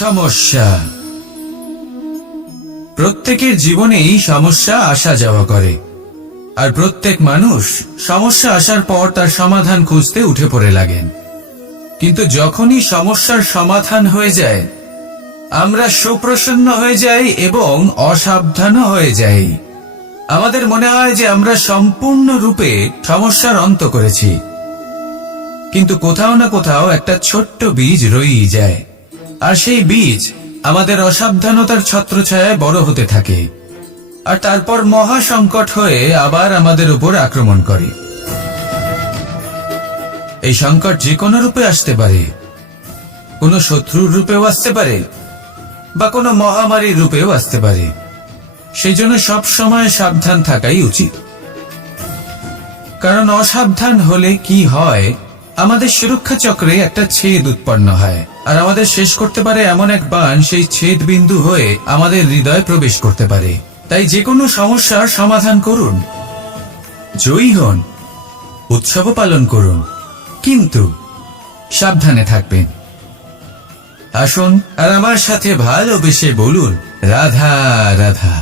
সমস্যা। প্রত্যেকের জীবনেই সমস্যা আসা যাওয়া করে, আর প্রত্যেক মানুষ সমস্যা আসার পর তার সমাধান খুঁজতে উঠে পড়ে লাগেন। কিন্তু যখনই সমস্যার সমাধান হয়ে যায়, আমরা সুপ্রসন্ন হয়ে যাই এবং অসাবধানও হয়ে যাই। আমাদের মনে হয় যে আমরা সম্পূর্ণরূপে সমস্যার অন্ত করেছি, কিন্তু কোথাও না কোথাও একটা ছোট্ট বীজ রয়েই যায়, আর সেই বীজ আমাদের অসাবধানতার ছত্রছায়ায় বড় হতে থাকে, আর তারপর মহা সংকট হয়ে আবার আমাদের উপর আক্রমণ করে। এই সংকট যে কোনো রূপে আসতে পারে, কোনো শত্রুর রূপেও আসতে পারে, বা কোনো মহামারীর রূপেও আসতে পারে। সেই জন্য সব সময় সাবধান থাকাই উচিত, কারণ অসাবধান হলে কি হয়, আমাদের সুরক্ষা চক্রে একটা ছেদ উৎপন্ন হয়, আর আমাদের শেষ করতে পারে এমন এক বাণ সেই ছেদ বিন্দু হয়ে আমাদের হৃদয়ে প্রবেশ করতে পারে। তাই যে কোনো সমস্যার সমাধান করুন, জয়ী হন, উৎসব পালন করুন, কিন্তু সাবধানে থাকবেন। আসুন আর আমার সাথে ভালোবেসে বলুন, রাধা রাধা।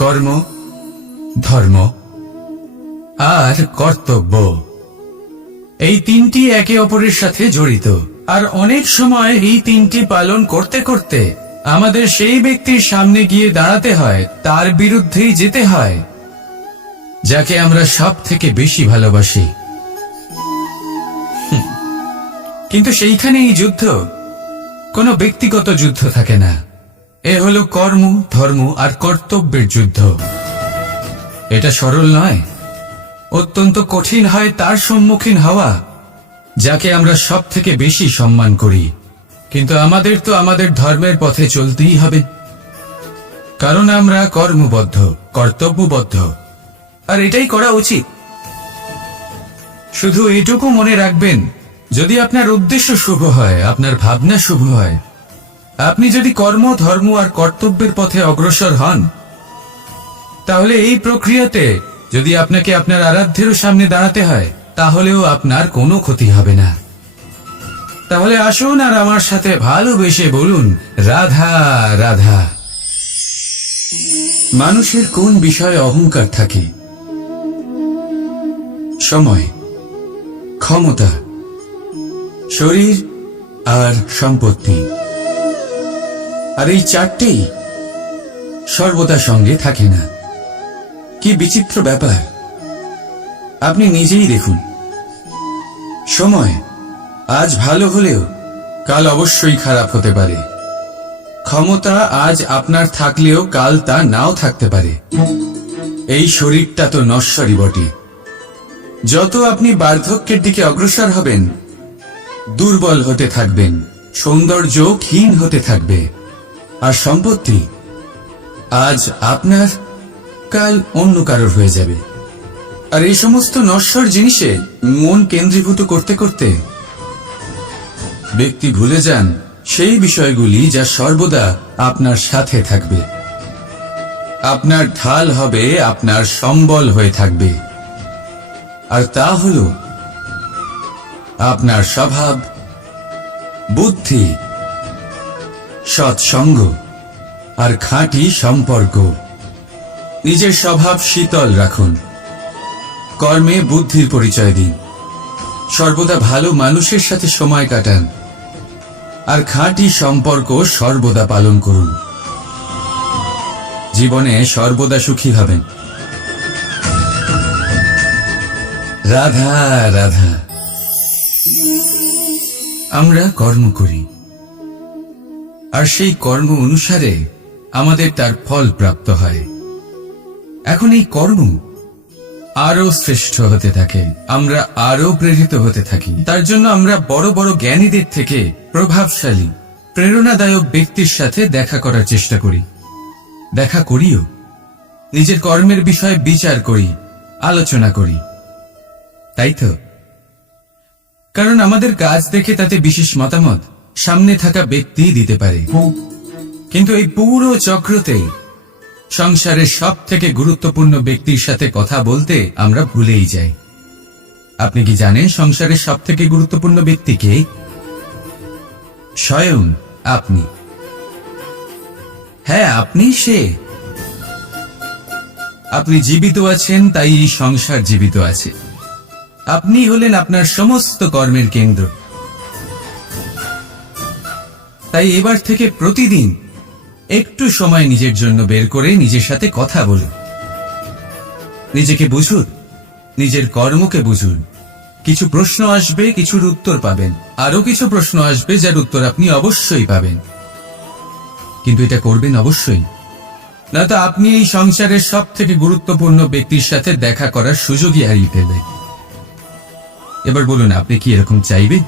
কর্ম, ধর্ম আর কর্তব্য, এই তিনটি একে অপরের সাথে জড়িত, আর অনেক সময় এই তিনটি পালন করতে করতে আমাদের সেই ব্যক্তির সামনে গিয়ে দাঁড়াতে হয়, তার বিরুদ্ধেই যেতে হয়, যাকে আমরা সব থেকে বেশি ভালোবাসি। কিন্তু সেইখানেই যুদ্ধ, কোনো ব্যক্তিগত যুদ্ধ থাকে না। এ হলো কর্ম, ধর্ম আর কর্তব্যের যুদ্ধ। এটা সরল নয়, অত্যন্ত কঠিন হয় তার সম্মুখীন হওয়া যাকে আমরা সব থেকে বেশি সম্মান করি। কিন্তু আমাদের তো আমাদের ধর্মের পথে চলতেই হবে, কারণ আমরা কর্মবদ্ধ, কর্তব্যবদ্ধ, আর এটাই করা উচিত। শুধু এটুকু মনে রাখবেন, যদি আপনার উদ্দেশ্য শুভ হয়, আপনার ভাবনা শুভ হয়, আপনি যদি কর্ম, ধর্ম আর কর্তব্যের পথে অগ্রসর হন, তাহলে এই প্রক্রিয়াতে যদি আপনাকে আপনার আরাধ্যেরও সামনে দাঁড়াতে হয়, তাহলেও আপনার কোনো ক্ষতি হবে না। তাহলে আসুন আর আমার সাথে ভালোবেসে বলুন, রাধা রাধা। মানুষের কোন বিষয়ে অহংকার থাকে? সময়, ক্ষমতা, শরীর আর সম্পত্তি। আর এই চারটেই সর্বদা সঙ্গে থাকে না। কি বিচিত্র ব্যাপার! আপনি নিজেই দেখুন, সময় আজ ভালো হলেও কাল অবশ্যই খারাপ হতে পারে। ক্ষমতা আজ আপনার থাকলেও কাল তা নাও থাকতে পারে। এই শরীরটা তো নশ্বরই বটে। যত আপনি বার্ধক্যের দিকে অগ্রসর হবেন, দুর্বল হতে থাকবেন, সৌন্দর্য ক্ষীণ হতে থাকবে। আর সম্পত্তি আজ আপনার, কাল অন্য কারোর হয়ে যাবে। আর এই সমস্ত নশ্বর জিনিসে মন কেন্দ্রীভূত করতে করতে ব্যক্তি ভুলে যান সেই বিষয়গুলি যা সর্বদা আপনার সাথে থাকবে, আপনার ঢাল হবে, আপনার সম্বল হয়ে থাকবে। আর তা হল আপনার স্বভাব, বুদ্ধি, সৎসঙ্গ আর খাঁটি সম্পর্ক। নিজের স্বভাব শীতল রাখুন, কর্মে বুদ্ধির পরিচয় দিন, সর্বদা ভালো মানুষের সাথে সময় কাটান, আর খাঁটি সম্পর্ক সর্বদা পালন করুন। জীবনে সর্বদা সুখী হবেন। রাধা রাধা। আমরা কর্ম করি, আর সেই কর্ম অনুসারে আমাদের তার ফল প্রাপ্ত হয়। এখন এই কর্ম আরো শ্রেষ্ঠ হতে থাকে, আমরা আরো প্রেরিত হতে থাকি। তার জন্য আমরা বড় বড় জ্ঞানীদের থেকে প্রভাবশালী, প্রেরণাদায়ক ব্যক্তির সাথে দেখা করার চেষ্টা করি, দেখা করিও। নিজের কর্মের বিষয়ে বিচার করি, আলোচনা করি, তাই তো? কারণ আমাদের কাজ দেখে তাতে বিশেষ মতামত সামনে থাকা ব্যক্তি দিতে পারে। কিন্তু এই পুরো চক্রতে সংসারের সব থেকে গুরুত্বপূর্ণ ব্যক্তির সাথে কথা বলতে আমরা ভুলেই যাই। আপনি কি জানেন সংসারের সব থেকে গুরুত্বপূর্ণ ব্যক্তি কে? স্বয়ং আপনি। হ্যাঁ, আপনি সে। আপনি জীবিত আছেন, তাই এই সংসার জীবিত আছে। আপনি হলেন আপনার সমস্ত কর্মের কেন্দ্র। তাই এবার থেকে প্রতিদিন একটু সময় নিজের জন্য বের করে নিজের সাথে কথা বলুন। নিজেকে বুঝুন, নিজের কর্মকে বুঝুন। কিছু প্রশ্ন আসবে, কিছুর উত্তর পাবেন। আরো কিছু প্রশ্ন আসবে যার উত্তর আপনি অবশ্যই পাবেন, কিন্তু এটা করবেন অবশ্যই, না তো আপনি এই সংসারের সব থেকে গুরুত্বপূর্ণ ব্যক্তির সাথে দেখা করার সুযোগই হারিয়ে ফেলবেন। এবার বলুন, আপনি কি এরকম চাইবেন?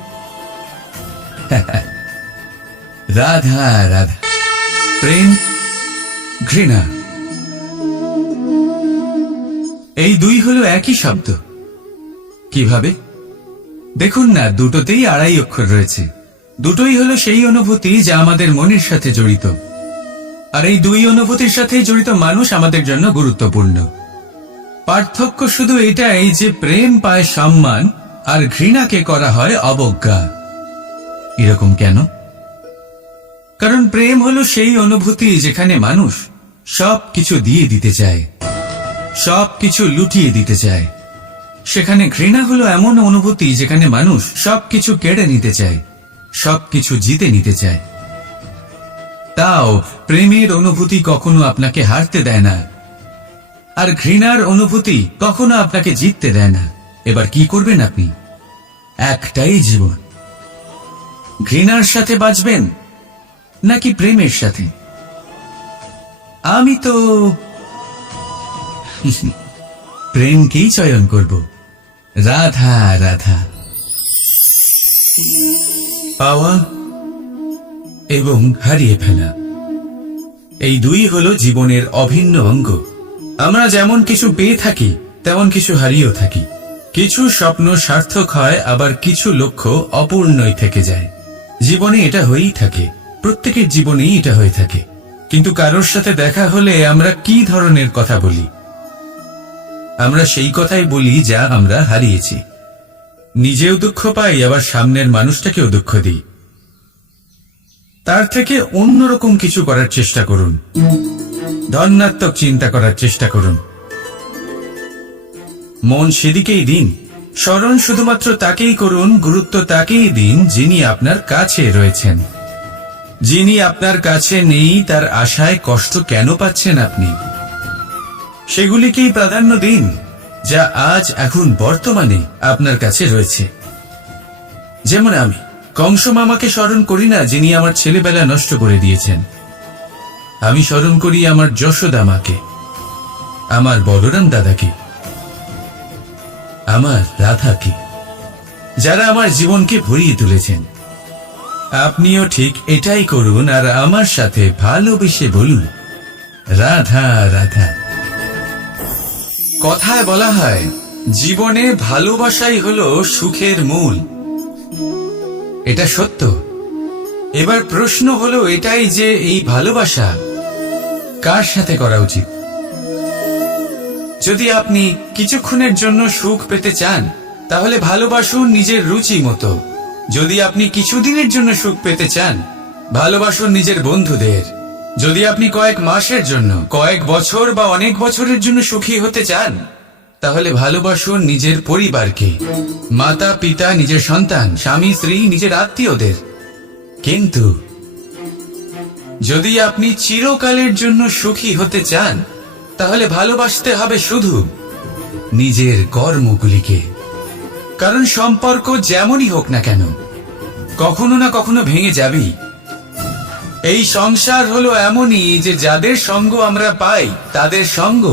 রাধা রাধা, প্রেম, ঘৃণা, এই দুই হলো একই শব্দ। কিভাবে? দেখুন না, দুটোতেই আড়াই অক্ষর রয়েছে। দুটোই হলো সেই অনুভূতি যা আমাদের মনের সাথে জড়িত, আর এই দুই অনুভূতির সাথে জড়িত মানুষ আমাদের জন্য গুরুত্বপূর্ণ। পার্থক্য শুধু এটাই যে প্রেম পায় সম্মান আর ঘৃণাকে করা হয় অবজ্ঞা। এরকম কেন? কারণ প্রেম হলো সেই অনুভূতি যেখানে মানুষ সব কিছু দিয়ে দিতে চায়, সব কিছু লুটিয়ে দিতে চায়। সেখানে ঘৃণা হলো এমন অনুভূতি যেখানে মানুষ সবকিছু কেড়ে নিতে চায়, সবকিছু জিতে নিতে চায়। তাও প্রেমের অনুভূতি কখনো আপনাকে হারতে দেয় না, আর ঘৃণার অনুভূতি কখনো আপনাকে জিততে দেয় না। এবার কি করবেন আপনি? একটাই জীবন। ঘৃণার সাথে বাঁচবেন নাকি প্রেমের সাথে? আমি তো প্রেমকেই চয়ন করব। রাধা রাধা। পাওয়া এবং হারিয়ে ফেলা, এই দুই হলো জীবনের অভিন্ন অঙ্গ। আমরা যেমন কিছু পেয়ে থাকি, তেমন কিছু হারিয়েও থাকি। কিছু স্বপ্ন সার্থক হয়, আবার কিছু লক্ষ্য অপূর্ণই থেকে যায়। জীবনে এটা হয়েই থাকে, প্রত্যেকের জীবনেই এটা হয়ে থাকে। কিন্তু কারোর সাথে দেখা হলে আমরা কি ধরনের কথা বলি? আমরা সেই কথাই বলি যা আমরা হারিয়েছি। নিজেও দুঃখ পাই, আবার সামনের মানুষটাকেও দুঃখ দিই। তার থেকে অন্যরকম কিছু করার চেষ্টা করুন, ধনাত্মক চিন্তা করার চেষ্টা করুন। মন সেদিকেই দিন। স্মরণ শুধুমাত্র তাকেই করুন, গুরুত্ব তাকেই দিন যিনি আপনার কাছে রয়েছেন। যিনি আপনার কাছে নেই তার আশায় কষ্ট কেন পাচ্ছেন আপনি? সেগুলিকেই প্রাধান্য দিন যা আজ এখন বর্তমানে আপনার কাছে রয়েছে। যেমন আমি কংস মামাকে স্মরণ করি না, যিনি আমার ছেলেবেলা নষ্ট করে দিয়েছেন। আমি স্মরণ করি আমার যশোদা মাকে, আমার বলরাম দাদাকে, আমার রাধাকে, যারা আমার জীবনকে ভরিয়ে তুলেছেন। আপনিও ঠিক এটাই করুন, আর আমার সাথে ভালোবেসে বলুন, রাধা রাধা। কথায় বলা হয়, জীবনে ভালোবাসাই হলো সুখের মূল। এটা সত্য। এবার প্রশ্ন হলো এটাই যে এই ভালোবাসা কার সাথে করা উচিত? যদি আপনি কিছুক্ষণের জন্য সুখ পেতে চান, তাহলে ভালোবাসুন নিজের রুচি মতো। যদি আপনি কিছুদিনের জন্য সুখ পেতে চান, ভালোবাসুন নিজের বন্ধুদের। যদি আপনি কয়েক মাসের জন্য, কয়েক বছর বা অনেক বছরের জন্য সুখী হতে চান, তাহলে ভালোবাসুন নিজের পরিবারকে, মাতা পিতা, নিজের সন্তান, স্বামী স্ত্রী, নিজের আত্মীয়দের। কিন্তু যদি আপনি চিরকালের জন্য সুখী হতে চান, তাহলে ভালোবাসতে হবে শুধু নিজের কর্মগুলিকে। কারণ সম্পর্ক যেমনই হোক না কেন, কখনো না কখনো ভেঙে যাবেই। এই সংসার হলো এমনই যে যাদের সঙ্গ আমরা পাই, তাদের সঙ্গ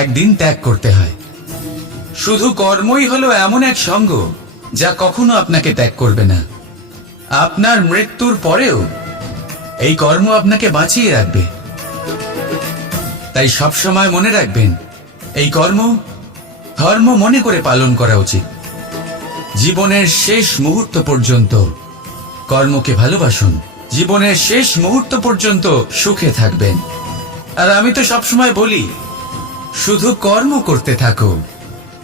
একদিন ত্যাগ করতে হয়। শুধু কর্মই হলো এমন এক সঙ্গ যা কখনো আপনাকে ত্যাগ করবে না। আপনার মৃত্যুর পরেও এই কর্ম আপনাকে বাঁচিয়ে রাখবে। তাই সবসময় মনে রাখবেন, এই কর্ম ধর্ম মনে করে পালন করা উচিত। জীবনের শেষ মুহূর্ত পর্যন্ত কর্মকে ভালোবাসুন। জীবনের শেষ মুহূর্ত পর্যন্ত সুখে থাকবেন। আর আমি তো সবসময় বলি, শুধু কর্ম করতে থাকো,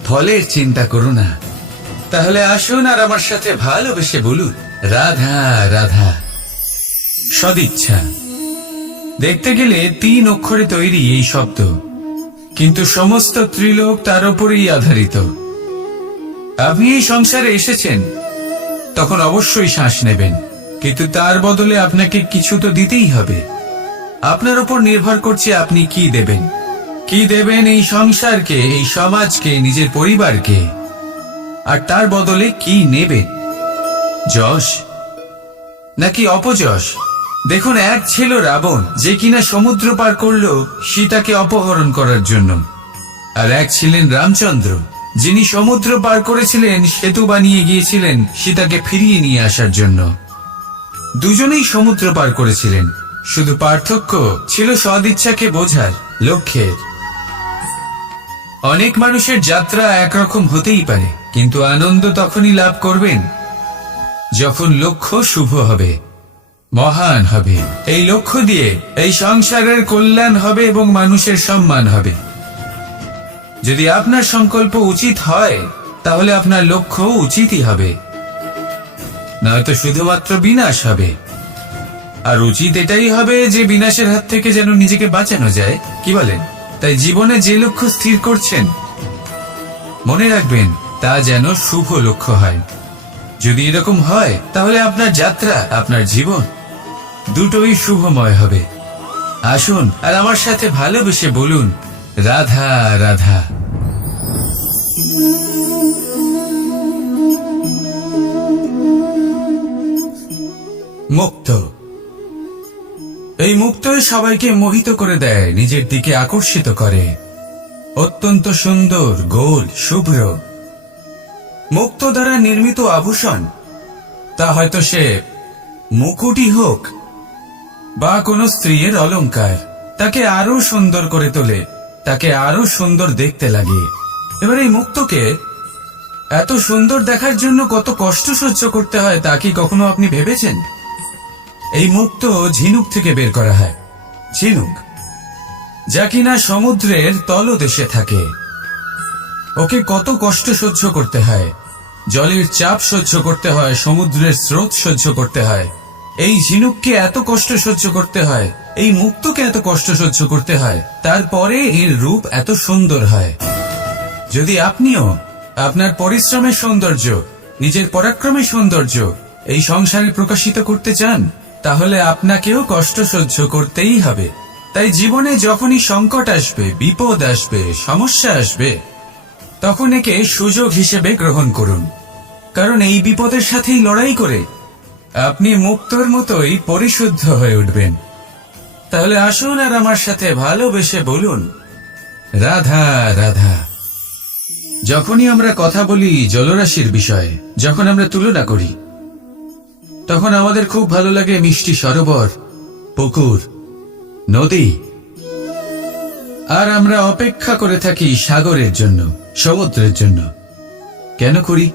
ফলের চিন্তা করো না। তাহলে আসুন আর আমার সাথে ভালোবেসে বলুন, রাধা রাধা। সদিচ্ছা। দেখতে গেলে 3 অক্ষরে তৈরি এই শব্দ, কিন্তু সমস্ত ত্রিলোক তার উপরেই আধারিত। আপনি এই সংসারে এসেছেন, তখন অবশ্যই শ্বাস নেবেন, কিন্তু তার বদলে আপনাকে কিছু তো দিতেই হবে। আপনার উপর নির্ভর করছে আপনি কি দেবেন। কি দেবেন এই সংসারকে, এই সমাজকে, নিজের পরিবারকে, আর তার বদলে কি নেবেন? যশ নাকি অপযশ? দেখুন, এক ছিল রাবণ, যে কিনা সমুদ্র পার করল সীতাকে অপহরণ করার জন্য, আর এক ছিলেন রামচন্দ্র, যিনি সমুদ্র পার করেছিলেন, সেতু বানিয়ে গিয়েছিলেন সীতাকে ফিরিয়ে নিয়ে আসার জন্য। দুজনেই সমুদ্র পার করেছিলেন, শুধু পার্থক্য ছিল সদিচ্ছাকে বোঝার, লক্ষ্যের। অনেক মানুষের যাত্রা একরকম হতেই পারে, কিন্তু আনন্দ তখনই লাভ করবেন যখন লক্ষ্য শুভ হবে, মহান হবে। এই লক্ষ্য দিয়ে এই সংসারের কল্যাণ হবে এবং মানুষের সম্মান হবে। যদি আপনার সংকল্প উচিত হয়, তাহলে আপনার লক্ষ্য উচিতই হবে, নয়তো শুধুমাত্র বিনাশ হবে। আর উচিত এটাই হবে যে বিনাশের হাত থেকে যেন নিজেকে বাঁচানো যায়, কি বলেন? তাই জীবনে যে লক্ষ্য স্থির করছেন, মনে রাখবেন তা যেন শুভ লক্ষ্য হয়। যদি এরকম হয়, তাহলে আপনার যাত্রা, আপনার জীবন দুটোই শুভময় হবে। আসুন আর আমার সাথে ভালোবেসে বলুন, রাধা রাধা। মুক্ত। এই মুক্তই সবাইকে মোহিত করে দেয়, নিজের দিকে আকর্ষিত করে। অত্যন্ত সুন্দর, গোল, শুভ্র। মুক্ত দ্বারা নির্মিত আভূষণ, তা হয়তো সে মুকুটই হোক বা কোনো স্ত্রীর অলংকার, তাকে আরো সুন্দর করে তোলে, তাকে আরো সুন্দর দেখতে লাগে। এবার এই মুক্তকে এত সুন্দর দেখার জন্য কত কষ্ট সহ্য করতে হয়, তা কি কখনো আপনি ভেবেছেন? এই মুক্ত ঝিনুক থেকে বের করা হয়। ঝিনুক, যা কিনা সমুদ্রের তলদেশে থাকে। ওকে কত কষ্ট সহ্য করতে হয়, জলের চাপ সহ্য করতে হয়, সমুদ্রের স্রোত সহ্য করতে হয়। এই ঝিনুককে এত কষ্ট সহ্য করতে হয়, এই মুক্তকে এত কষ্ট সহ্য করতে হয়, তারপরে এর রূপ এত সুন্দর হয়। যদি আপনিও আপনার পরিশ্রমের সৌন্দর্য, নিজের পরাক্রমের সৌন্দর্য এই সংসারে প্রকাশিত করতে চান, তাহলে আপনাকেও কষ্ট সহ্য করতেই হবে। তাই জীবনে যখনই সংকট আসবে, বিপদ আসবে, সমস্যা আসবে, তখন একে সুযোগ হিসেবে গ্রহণ করুন। কারণ এই বিপদের সাথেই লড়াই করে আপনি মুক্তর মতোই পরিশুদ্ধ হয়ে উঠবেন। তাহলে আসুন আর আমার সাথে ভালোবেসে বলুন, রাধা রাধা। যখনই আমরা কথা বলি জলরাশির বিষয়ে, যখন আমরা তুলনা করি, তখন আমাদের খুব ভালো লাগে মিষ্টি সরোবর, পুকুর, নদী। আর আমরা অপেক্ষা করে থাকি সাগরের জন্য, সমুদ্রের জন্য। কেন করি?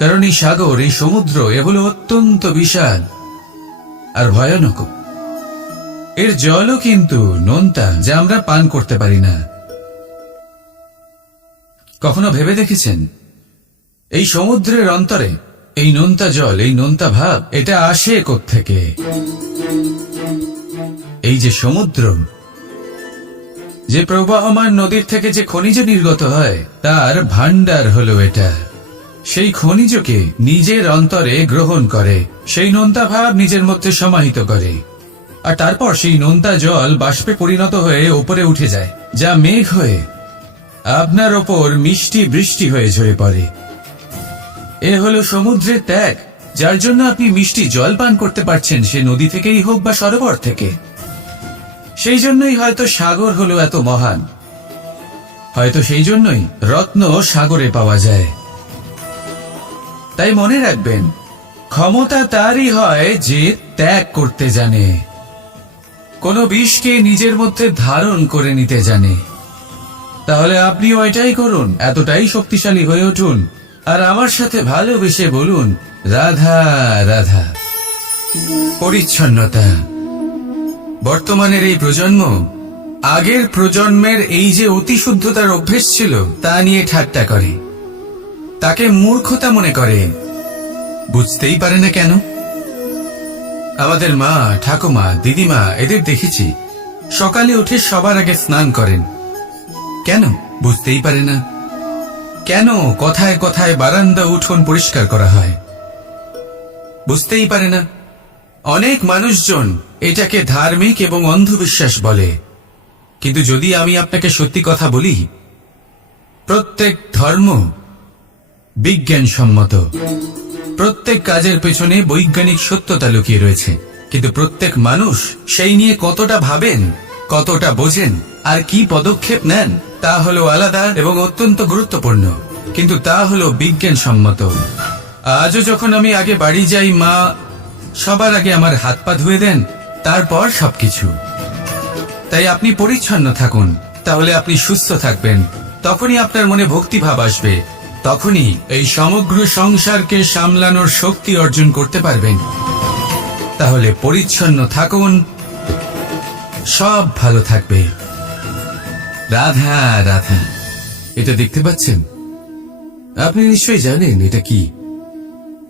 কারণ এই সাগর, এই সমুদ্র, এগুলো অত্যন্ত বিশাল আর ভয়ানক। এর জলও কিন্তু নোনতা, যা আমরা পান করতে পারি না। কখনো ভেবে দেখেছেন এই সমুদ্রের অন্তরে এই নোনতা জল, এই নোনতা ভাব, এটা আসে কোত্থেকে? এই যে সমুদ্র, যে প্রবাহমান নদীর থেকে যে খনিজ নির্গত হয়, তার ভান্ডার হলো এটা। সেই খনিজকে নিজের অন্তরে গ্রহণ করে, সেই নোনতা ভাব নিজের মধ্যে সমাহিত করে, আর তারপর সেই নোনতা জল বাষ্পে পরিণত হয়ে ওপরে উঠে যায়, যা মেঘ হয়ে আপনার ওপর মিষ্টি বৃষ্টি হয়ে ঝরে পড়ে। এ হলো সমুদ্রের ত্যাগ, যার জন্য আপনি মিষ্টি জল পান করতে পারছেন, সে নদী থেকেই হোক বা সরোবর থেকে। সেই জন্যই হয়তো সাগর হলো এত মহান, হয়তো সেই জন্যই রত্ন সাগরে পাওয়া যায়। তাই মনে রাখবেন, ক্ষমতা তারই হয় যে ত্যাগ করতে জানে, কোনো বিষকে নিজের মধ্যে ধারণ করে নিতে জানে। তাহলে আপনিও এটাই করুন, এতটাই শক্তিশালী হয়ে উঠুন, আর আমার সাথে ভালোবেসে বলুন, রাধা রাধা। পরিচ্ছন্নতা। বর্তমানের এই প্রজন্ম আগের প্রজন্মের এই যে অতি শুদ্ধতার অভ্যেস ছিল, তা নিয়ে ঠাট্টা করে। তাকে মূর্খতা মনে করে। বুঝতেই পারে না কেন? আমাদের মা, ঠাকুমা, দিদিমা এদের দেখেছি সকালে উঠে সবার আগে স্নান করেন। কেন? বুঝতেই পারে না। কেন কথায় কথায় বারান্দা উঠোন পরিষ্কার করা হয়? বুঝতেই পারে না। অনেক মানুষজন এটাকে ধার্মিক এবং অন্ধবিশ্বাস বলে, কিন্তু যদি আমি আপনাকে সত্যি কথা বলি, প্রত্যেক ধর্ম বিজ্ঞানসম্মত। প্রত্যেক কাজের পেছনে বৈজ্ঞানিক সত্যতা লুকিয়ে রয়েছে, কিন্তু প্রত্যেক মানুষ সেই নিয়ে কতটা ভাবেন, কতটা বোঝেন আর কি পদক্ষেপ নেন তা হলো আলাদা এবং অত্যন্ত গুরুত্বপূর্ণ, কিন্তু তা হলো বিজ্ঞানসম্মত। আজও যখন আমি আগে বাড়ি যাই, মা সবার আগে আমার হাত পা ধুয়ে দেন, তারপর সবকিছু। তাই আপনি পরিচ্ছন্ন থাকুন, তাহলে আপনি সুস্থ থাকবেন। তখনই আপনার মনে ভক্তিভাব আসবে, তখনই এই সমগ্র সংসারকে সামলানোর শক্তি অর্জন করতে পারবেন। তাহলে পরিচ্ছন্ন থাকুন, সব ভালো থাকবে। রাধা রাধা। এটা দেখতে পাচ্ছেন? আপনি নিশ্চয়ই জানেন এটা কি।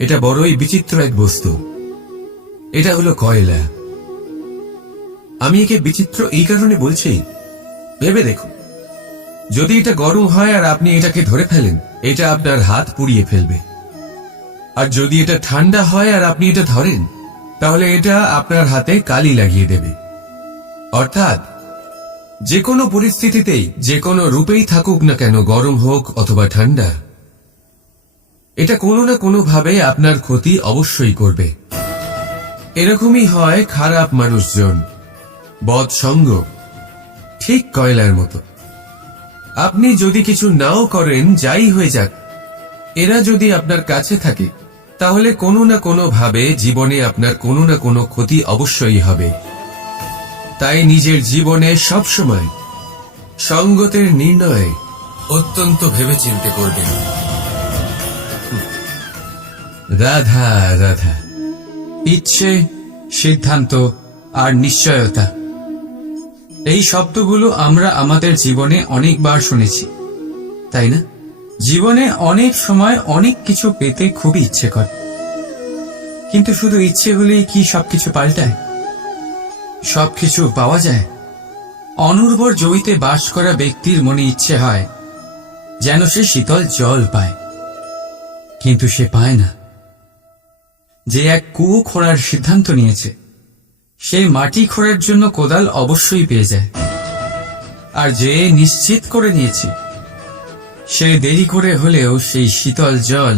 এটা বড়ই বিচিত্র এক বস্তু। এটা হলো কয়লা। আমি একে বিচিত্র এই কারণে বলছি, ভেবে দেখুন, যদি এটা গরম হয় আর আপনি এটাকে ধরে ফেলেন, এটা আপনার হাত পুড়িয়ে ফেলবে। আর যদি এটা ঠান্ডা হয় আর আপনি এটা ধরেন, তাহলে এটা আপনার হাতে কালি লাগিয়ে দেবে। অর্থাৎ যে কোনো পরিস্থিতিতেই, যে কোনো রূপেই থাকুক না কেন, গরম হোক অথবা ঠান্ডা, এটা কোনো না কোনো ভাবে আপনার ক্ষতি অবশ্যই করবে। এরকমই হয় খারাপ মানুষজন, বদসঙ্গ, ঠিক কয়লার মতো। আপনি যদি কিছু নাও করেন, যাই হয়ে যাক, এরা যদি আপনার কাছে থাকে, তাহলে কোনো না কোনো ভাবে জীবনে আপনার কোনো না কোনো ক্ষতি অবশ্যই হবে। তাই নিজের জীবনে সবসময় সঙ্গতের নির্ণয় অত্যন্ত ভেবেচিন্তে করবেন। রাধা রাধা। ইচ্ছে, সিদ্ধান্ত আর নিশ্চয়তা, এই শব্দগুলো আমরা আমাদের জীবনে অনেকবার শুনেছি, তাই না? জীবনে অনেক সময় অনেক কিছু পেতে খুবই ইচ্ছে করে, কিন্তু শুধু ইচ্ছে হলেই কি সবকিছু পাল্টায়? সবকিছু পাওয়া যায়? অনুর্বর জমিতে বাস করা ব্যক্তির মনে ইচ্ছে হয় যেন সে শীতল জল পায়, কিন্তু সে পায় না। যে এক কুয়ো খোঁড়ার সিদ্ধান্ত নিয়েছে, সে মাটি খোঁড়ার জন্য কোদাল অবশ্যই পেয়ে যায়। আর যে নিশ্চিত করে নিয়েছে, সে দেরি করে হলেও সেই শীতল জল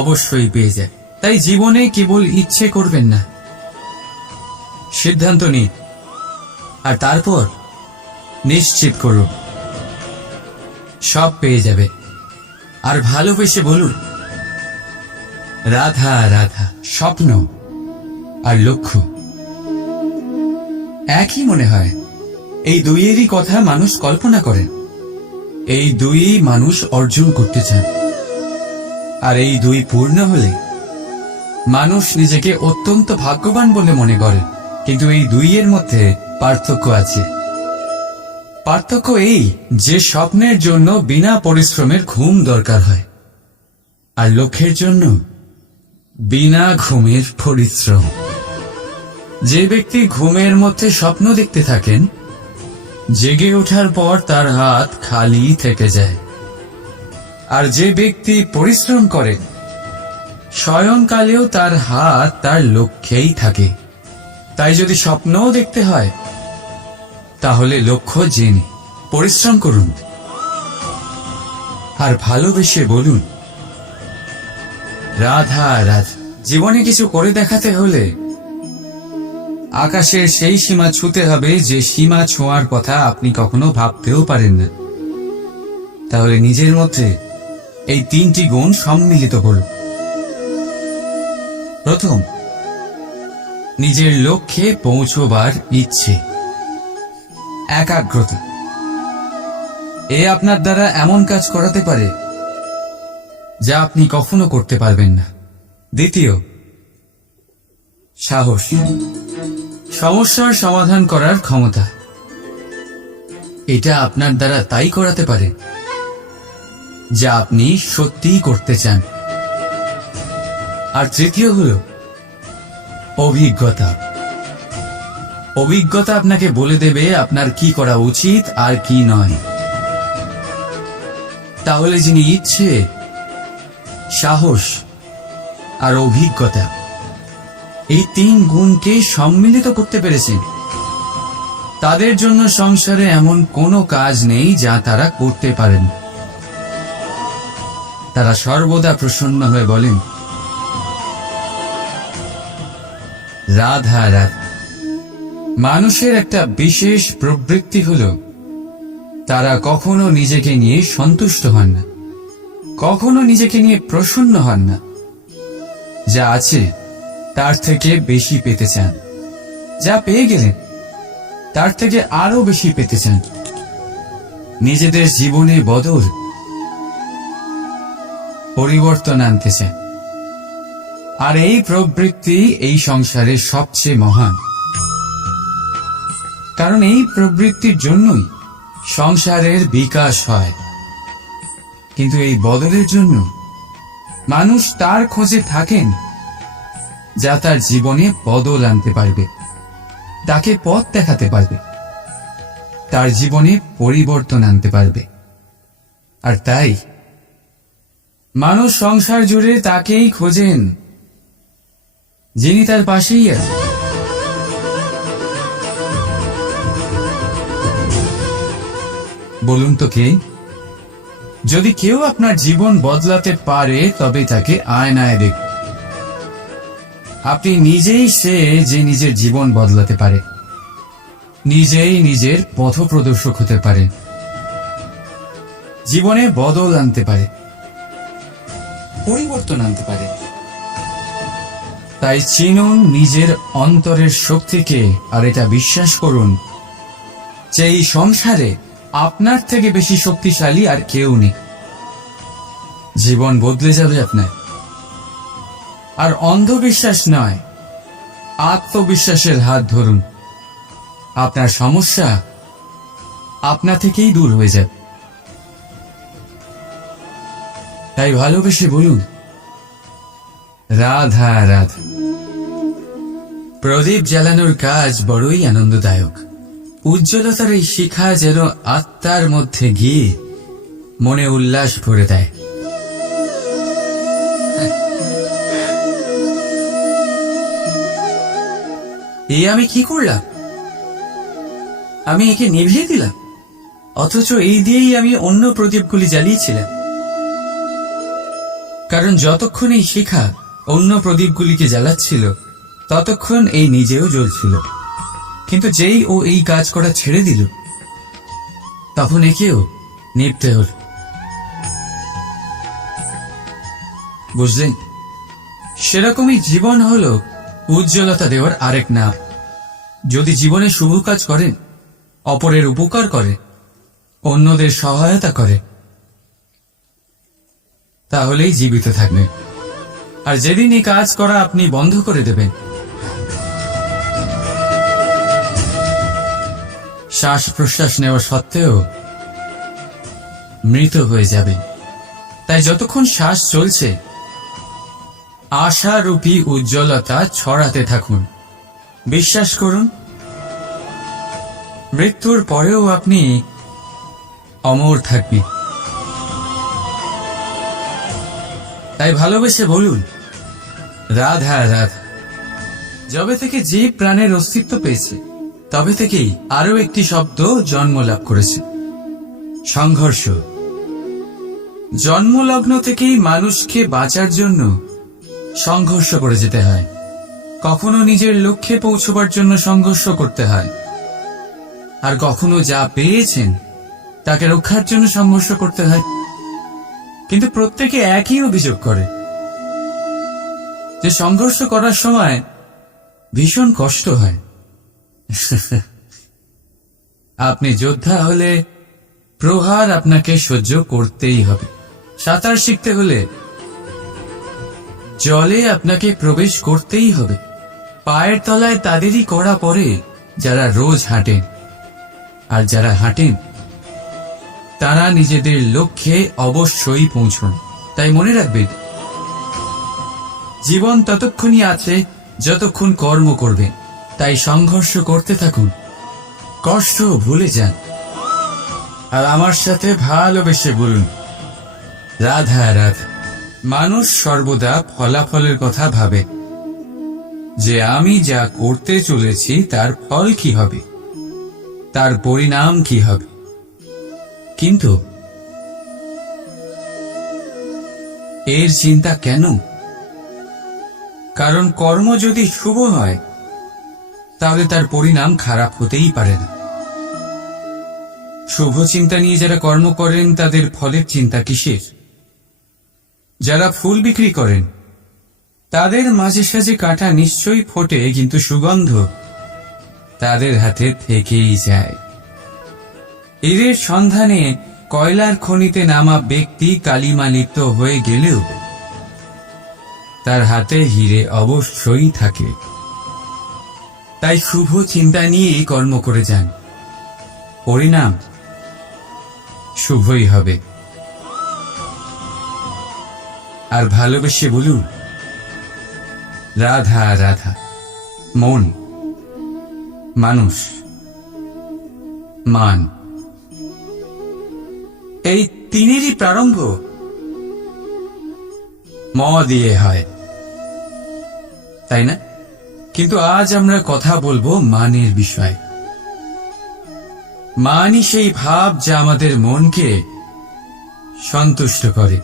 অবশ্যই পেয়ে যায়। তাই জীবনে কেবল ইচ্ছে করবেন না, সিদ্ধান্ত নিন, আর তারপর নিশ্চিত করুন, সব পেয়ে যাবে। আর ভালোবেসে বলুন, রাধা রাধা। স্বপ্ন আর লক্ষ্য একই মনে হয়। এই দুইয়েরই কথা মানুষ কল্পনা করেন, এই দুই মানুষ অর্জন করতে চান। আর এই দুই পূর্ণ হলে মানুষ নিজেকে অত্যন্ত ভাগ্যবান বলে মনে করে। কিন্তু এই দুইয়ের মধ্যে পার্থক্য আছে। পার্থক্য এই যে স্বপ্নের জন্য বিনা পরিশ্রমের ঘুম দরকার হয়, আর লক্ষ্যের জন্য বিনা ঘুমের পরিশ্রম। যে ব্যক্তি ঘুমের মধ্যে স্বপ্ন দেখতে থাকেন, জেগে ওঠার পর তার হাত খালি থেকে যায়। আর যে ব্যক্তি পরিশ্রম করে, শয়নকালেও তার হাত তার লক্ষ্যেই থাকে। তাই যদি স্বপ্নও দেখতে হয়, তাহলে লক্ষ্য জেনে পরিশ্রম করুন, আর ভালোবেসে বলুন, রাধা রাধা। জীবনে কিছু করে দেখাতে হলে আকাশের সেই সীমা ছুঁতে হবে যে সীমা ছোঁয়ার কথা আপনি কখনো ভাবতেও পারেন না। তাহলে নিজের মধ্যে এই তিনটি গুণ সম্মিলিত করুন। প্রথম, নিজের লক্ষ্যে পৌঁছবার ইচ্ছে, একাগ্রতা। এ আপনার দ্বারা এমন কাজ করাতে পারে যা আপনি কখনো করতে পারবেন না। দ্বিতীয়, সাহস, সমস্যার সমাধান করার ক্ষমতা। এটা আপনার দ্বারা তাই করাতে পারে যা আপনি সত্যিই করতে চান। আর তৃতীয় হলো অভিজ্ঞতা। অভিজ্ঞতা আপনাকে বলে দেবে আপনার কি করা উচিত আর কি নয়। তাহলে যিনি ইচ্ছে, সাহস আর অভিজ্ঞতা এই 3 গুণকে সম্মিলিত করতে পেরেছেন, তাদের জন্য সংসারে এমন কোনো কাজ নেই যা তারা করতে পারেন। তারা সর্বদা প্রসন্ন হয়ে বলেন, রাধা রাধা। মানুষের একটা বিশেষ প্রবৃত্তি হল তারা কখনো নিজেকে নিয়ে সন্তুষ্ট হন না, কখনো নিজেকে নিয়ে প্রসন্ন হন না। যা আছে তার থেকে বেশি পেতে চান, যা পেয়ে গেলেন তার থেকে আরো বেশি পেতে চান। নিজেদের জীবনে বদল, পরিবর্তন আনতে চান। আর এই প্রবৃত্তি এই সংসারের সবচেয়ে মহান, কারণ এই প্রবৃত্তির জন্যই সংসারের বিকাশ হয়। কিন্তু এই বদলের জন্য মানুষ তার খোঁজে থাকেন যা তার জীবনে বদল আনতে পারবে, তাকে পথ দেখাতে পারবে, তার জীবনে পরিবর্তন আনতে পারবে। আর তাই মানুষ সংসার জুড়ে তাকেই খোঁজেন যিনি তার পাশেই আছেন। বলুন তো কে? যদি কেউ আপনার জীবন বদলাতে পারে তবে তাকে আয়নায় দেখুন। আপনি নিজেই সে যে নিজের জীবন বদলাতে পারে, নিজেই নিজের পথপ্রদর্শক হতে পারে, জীবনে বদল আনতে পারে, পরিবর্তন আনতে পারে। তাই চিনুন নিজের অন্তরের শক্তিকে, আর এটা বিশ্বাস করুন যে এই সংসারে আপনার থেকে বেশি শক্তিশালী আর কেউ নেই। জীবন বদলে যাবে আপনার। আর অন্ধবিশ্বাস নয়, আত্মবিশ্বাসের হাত ধরুন। আপনার সমস্যা আপনা থেকেই দূর হয়ে যাবে। তাই ভালোবেসে বলুন, রাধা রাধা। প্রদীপ জ্বালানোর কাজ বড়ই আনন্দদায়ক। উজ্জ্বলতার এই শিখা যেন আত্মার মধ্যে গিয়ে মনে উল্লাস ভরে দেয়। এই আমি কি করলাম? আমি একে নিভিয়ে দিলাম, অথচ এই দিয়েই আমি অন্য প্রদীপগুলি জ্বালিয়েছিলাম। কারণ যতক্ষণ এই শিখা অন্য প্রদীপগুলিকে জ্বালাচ্ছিল ততক্ষণ এই নিজেও জ্বলছিল। কিন্তু যেই ও এই কাজ করা ছেড়ে দিল তখন একেও নিভতে হল। বুঝলেন? সেরকমই জীবন হল উজ্জ্বলতা দেওয়ার আরেক নাম। যদি জীবনে শুভ কাজ করেন, অপরের উপকার করে, অন্যদের সহায়তা করে, তাহলেই জীবিত থাকবেন। আর যেদিন এই কাজ করা আপনি বন্ধ করে দেবেন, শ্বাস প্রশ্বাস নেওয়া সত্ত্বেও মৃত হয়ে যাবে। তাই যতক্ষণ শ্বাস চলছে আশারূপী উজ্জ্বলতা ছড়াতে থাকুন। বিশ্বাস করুন, মৃত্যুর পরেও আপনি অমর থাকবেন। তাই ভালোবেসে বলুন, রাধা রাধা। যবে থেকে জীব প্রাণের অস্তিত্ব পেয়েছে তবে থেকেই আরো একটি শব্দ জন্ম লাভ করেছে, সংঘর্ষ। জন্মলগ্ন থেকেই মানুষকে বাঁচার জন্য সংঘর্ষ করে যেতে হয়। কখনো নিজের লক্ষ্যে পৌঁছবার জন্য সংঘর্ষ করতে হয়, আর কখনো যা পেয়েছেন তাকে রক্ষার জন্য সংঘর্ষ করতে হয়। কিন্তু প্রত্যেকে একই অভিযোগ করে যে সংঘর্ষ করার সময় ভীষণ কষ্ট হয়। আপনি যোদ্ধা হলে প্রহার আপনাকে সহ্য করতেই হবে। সাঁতার শিখতে হলে জলে আপনাকে প্রবেশ করতেই হবে। পায়ের তলায় তাদেরই কড়া পড়ে যারা রোজ হাঁটেন, আর যারা হাঁটেন তারা নিজেদের লক্ষ্যে অবশ্যই পৌঁছন। তাই মনে রাখবেন, জীবন ততক্ষণই আছে যতক্ষণ কর্ম করবেন। তাই সংঘর্ষ করতে থাকুন, কষ্ট ভুলে যান, আর আমার সাথে ভালোবেসে বলুন, রাধা রাধা। মানুষ সর্বদা ফলাফলের কথা ভাবে, যে আমি যা করতে চলেছি তার ফল কি হবে, তার পরিণাম কি হবে। কিন্তু এর চিন্তা কেন? কারণ কর্ম যদি শুভ হয় তাহলে তার পরিণাম খারাপ হতেই পারে না। শুভ চিন্তা নিয়ে যারা কর্ম করেন তাদের ফলের চিন্তা কিসের? যারা ফুল বিক্রি করেন তাদের মাঝে সাঝে কাঁটা নিশ্চয়ই ফোটে, কিন্তু সুগন্ধ তাদের হাতে থেকেই যায়। হীরের সন্ধানে কয়লার খনিতে নামা ব্যক্তি কালিমালিপ্ত হয়ে গেলেও তার হাতে হীরে অবশ্যই থাকে। তাই শুভ চিন্তা নিয়েই কর্ম করে যান, পরিণাম শুভই হবে। আর ভালোবেসে বলুন, রাধা রাধা। মন, মানুষ, মান, এই তিনেরই প্রারম্ভ ম দিয়ে হয়, তাই না? কিন্তু আজ আমরা কথা বলবো মানের বিষয়। মানই সেই ভাব যা আমাদের মনকে সন্তুষ্ট করে।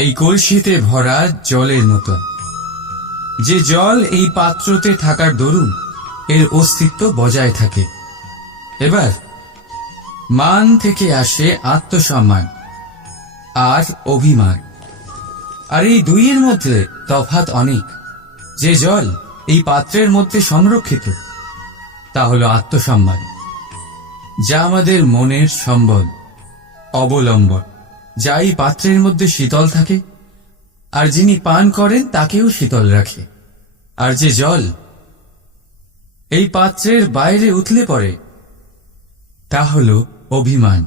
এই কলসিতে ভরা জলের মতো, যে জল এই পাত্রতে থাকার দরুন এর অস্তিত্ব বজায় থাকে। এবার মান থেকে আসে আত্মসম্মান আর অভিমান, আর এই দুইয়ের মধ্যে তফাৎ অনেক। যে জল এই পাত্রের মধ্যে সংরক্ষিত তা হল আত্মসম্মান, যা আমাদের মনের সম্বল, অবলম্বন, যা এই পাত্রের মধ্যে শীতল থাকে, আর যিনি পান করেন তাকেও শীতল রাখে। আর যে জল এই পাত্রের বাইরে উথলে পড়ে তা হল অভিমান,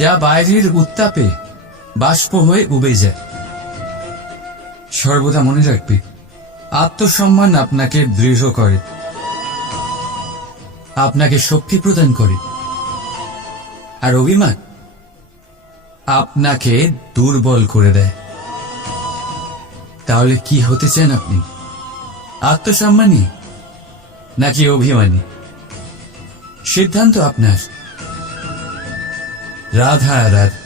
যা বাইরের উত্তাপে বাষ্প হয়ে উবে যায়। সর্বদা মনে রাখবে, আত্মসম্মান আপনাকে দৃঢ় করে, আপনাকে শক্তি প্রদান করে, আর অভিমান আপনাকে দুর্বল করে দেয়। তাহলে কি হতে চান আপনি? আত্মসম্মানী নাকি অভিমানী? সিদ্ধান্ত আপনার। রাধা রাধা।